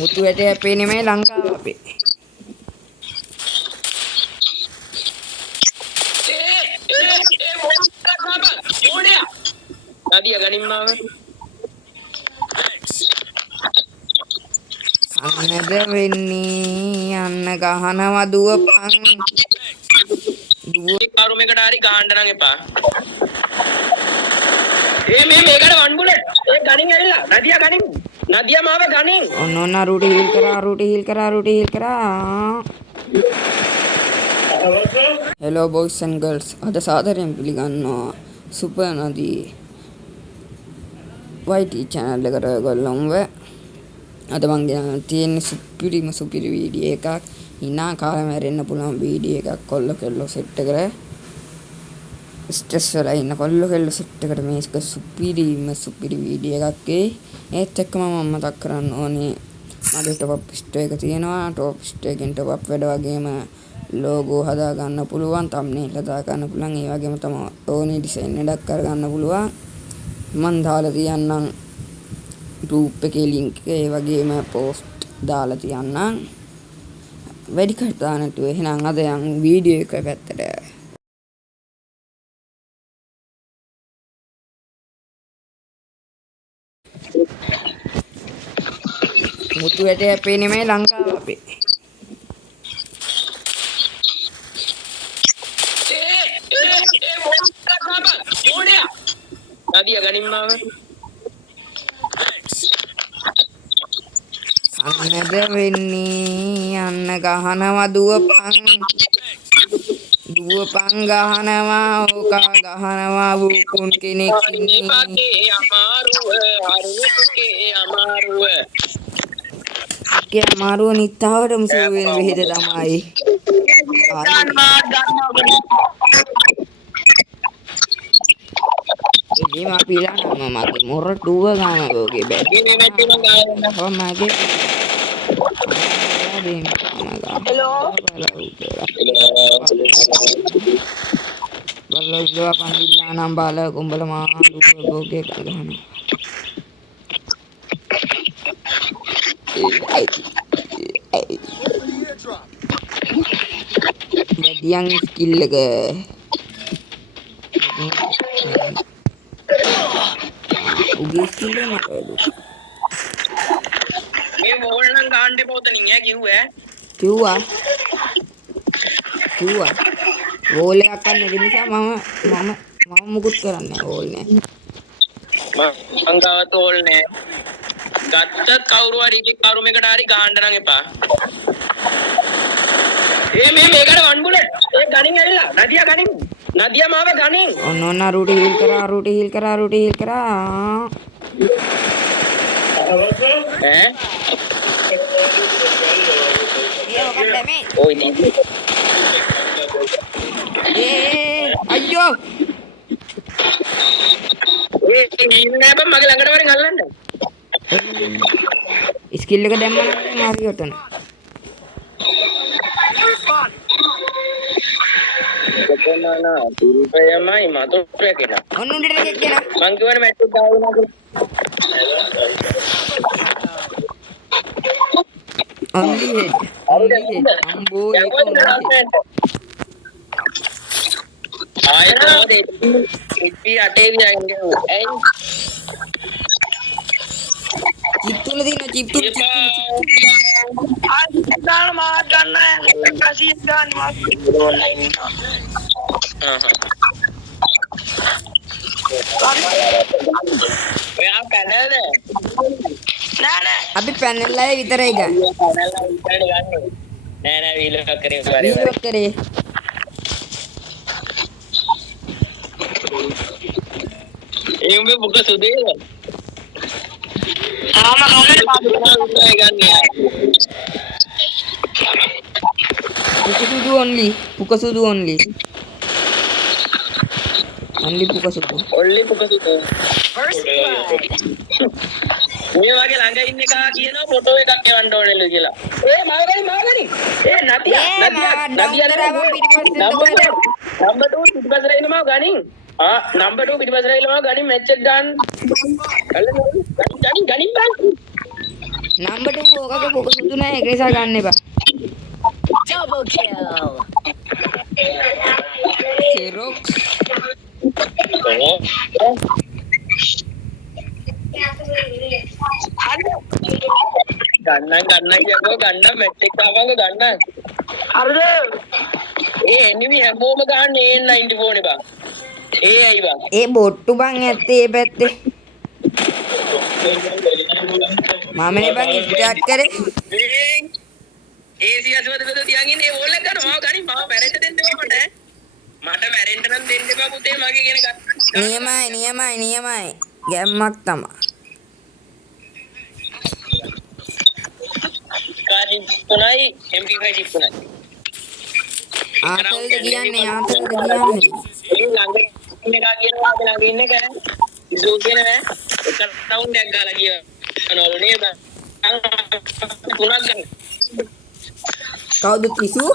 මුතු වැටේ අපේ නෙමෙයි ලංකාව අපේ. Nadia ganin maව. අන්නද වෙන්නේ අන්න ගහනවා දුවපන්. දුව කරුම එකට හරි ගහන්න නම් එපා. මේකට වන් බුලට්. ගණින් ඇවිල්ලා. Nadia ගණින්. Nadia මාව ගණින්. ඔන්න අරුට හීල් කරා. Hello boys and girls. අද සාදරයෙන් පිළිගන්නවා සුපර් නදී YT channel එකට ඔයගොල්ලොන්ව. අද මම ගෙන තියෙන සුපිරි වීඩියෝ එකක්. ඉනා කාලෙ මැරෙන්න පුළුවන් වීඩියෝ එකක්. කොල්ල කෙල්ල සෙට් එකට ස්ට්‍රෙස් වෙලා ඉන්න කොල්ල කෙල්ල සෙට් එකට මේක සුපිරි වීඩියෝ එකක් ඒත් එක්කම මම මතක් කරන්න ඕනේ මගේ টপ අප් ස්ටෝ එක තියෙනවා. টপ ස්ටෝ එකෙන් টপ අප් වැඩ වගේම ලෝගෝ හදා ගන්න පුළුවන්, thumbnail හදා ගන්න පුළුවන්, ඒ වගේම තමයි ඕනි ඩිසයින් එකක් කර ගන්න පුළුවන්. මම දාලා තියන්නම් group එකේ link එක, ඒ වගේම post දාලා තියන්නම්. වැඩි කතා නැතුව එහෙනම් අද යන් වීඩියෝ එක පැත්තට. මුතු වැටේ අපේ නෙමෙයි ලංකාව අපේ. Nadia ganin maව. අන්නද වෙන්නේ අන්න ගහනවා දුවපන් ගහනවා ඕකා ගහනවා වුකුන් කෙනෙක් ඉන්නේ අමාරුව නිත්තාවටම සුව වෙන බෙහෙත තමයි. ඉතින් අපි ලානම මගේ මොරටුව ගාම ගෝගේ බැරි මගේ බලලා පන්දිලා නම් බාල කුඹල මාළු ගෝගේ ගහනවා. වැඩියන් ස්කිල් එක උගේ ස්කිල් එක නේද? මේ වෝල් නම් ගහන්න එපා උතනින් කිව්වා වෝල් එකක් ගන්න නිසා මම මුකුත් කරන්නේ වෝල් නෑ. මං ගාවත් වෝල් නෑ. ගත්තත් කවුරු හරි කරුම එකට හරි ගහන්න නම් එපා. මේකට වන් බුලට්. ගණින් ඇවිල්ලා. Nadia ගණින්. Nadia මාව ගණින්. ඔන්න අරුට හීල් කරා. ඔය ඉතින්. අයියෝ. ඉන්නේ බං මගේ ළඟට වරින් අල්ලන්න. ස්කිල් එක දැම්මම නම් හරියටම. කොතනනා දුරුපයමයි මතොරේ කෙනා. ඔන්න උඩට ගෙක්කෙනා. මං කියවනේ මැට් එක දාගෙන only head අම්බෝ ඒක ආයෙත් ඉපි අටේ ගියන්නේ ඇයි චිප් තුල දින චිප් දාන මාත් ගන්න කසිය දාන මාත් ඔයා පැනලද නෑ අපි පැනල් අය විතරයි ගන්න නෑ වීලක් කරේ ඒ උඹ book සුදේද Pukasudu only. Only Pukasudu. මේ වගේ ළඟ ඉන්න එක කියනවා ෆොටෝ එකක් එවන්න ඕනෙලු කියලා. මාගනි. Nadia. Number 2 පිටිපස්සට ඉන්න මාව ගනින්. number 2 පිටිපස්සට ඉන්න මාව ගනින් මැච් එක ගන්න. ගනින් බං. නම්බර් 2 ඕකගේ පොක සුදු නැහැ ඒක නිසා ගන්න එපා. Double kill. සෙරොක්ස් ගන්න කියපුවා ගන්න මැට් එක ආවම ගන්න. හරිද? ඒ එනිමි හැමෝම ගන්න A94 නේ බං. ඒ ඇයි බං? ඒ බොට්ටු බං ඇත්තේ ඒ පැත්තේ. මාමනේ බං ස්ටාර්ට් කරේ. ඒ සියසවද බද තියන් ඉන්නේ ඕල් එක ගන්න මාව ගනි මාව මැරෙන්න දෙන්න එපා මට. මට මැරෙන්න නම් දෙන්න එපා පුතේ මගේ කියන ගන්න. නියමයි. ගැම්මක් තමයි. කාටි පුනයි MP5 චිප් පුනයි. ආතල්ද කියන්නේ. ඒ ළඟ ඉන්න එක කියනවා ළඟ ඉන්න එක ඉසෝ කියන නෑ එක රවුන්ඩ් එකක් ගාලා කියනවලු නේද තුනක් ගන්න කවුද තිසු?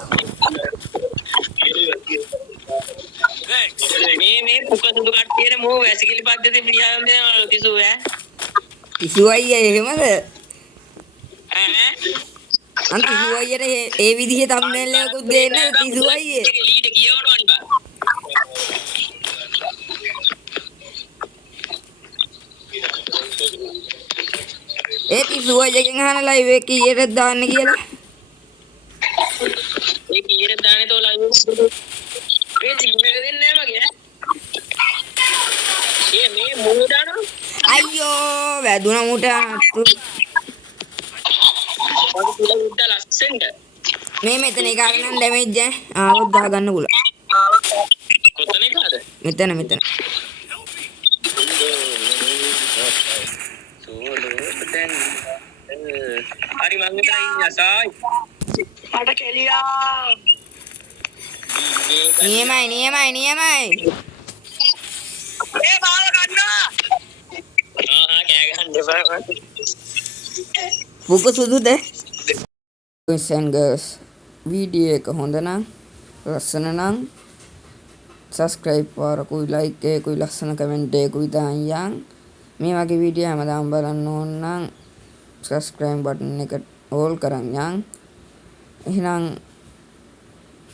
මේ පුකසුදු කට්ටියට මෝ වැසිකිලි පද්ධතිය පිළියම් දෙනවලු තිසු ඈ තිසු අයියා එහෙමද? ඈ අන් තිසු අයියට ඒ විදිහේ thumbnail එකකුත් දෙන්න තිසු අයියේ. ලීඩ් කියවනවනේ බං. ඒ තිසු අයියගෙන් අහන live එක කීයටද දාන්න කියලා. ඒ කීයට දාන්නේ තෝ ලයිව් මේ සිම් එක දෙන්නේ නැහැ මගේ ඈ මේ මොන දානවා අයියෝ වැදුනා මුට අතු. මම තුල උඩ ලස්සෙන්ට මේ මෙතන එක අරන් ඩැමේජ් ඈ ආවොත් දා ගන්න පුළුවන්. කොතන එකද මෙතන හරි මම මෙතන ඉන්නේ සායි මට කෙලියා නියමයි. ඒ බාල ගන්න කෑ ගන්න එපා පුක සුදුද? boys and girls වීඩියෝ එක හොඳ නම් ලස්සන නම් subscribe කරකුයි like එකකුයි ලස්සන comment එකකුයි දාන්න යන්. මේ වගේ වීඩියෝ හැමදාම බලන්න ඕන නම් subscribe button එක all කරන් යන්. එහෙනම්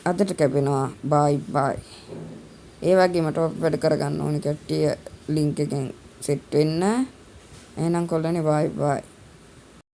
අදට කැපෙනවා bye. ඒ වගේම top වැඩ කරගන්න ඕනි කට්ටිය link එකෙන් set වෙන්න. එහෙනම් කොල්ලනේ bye.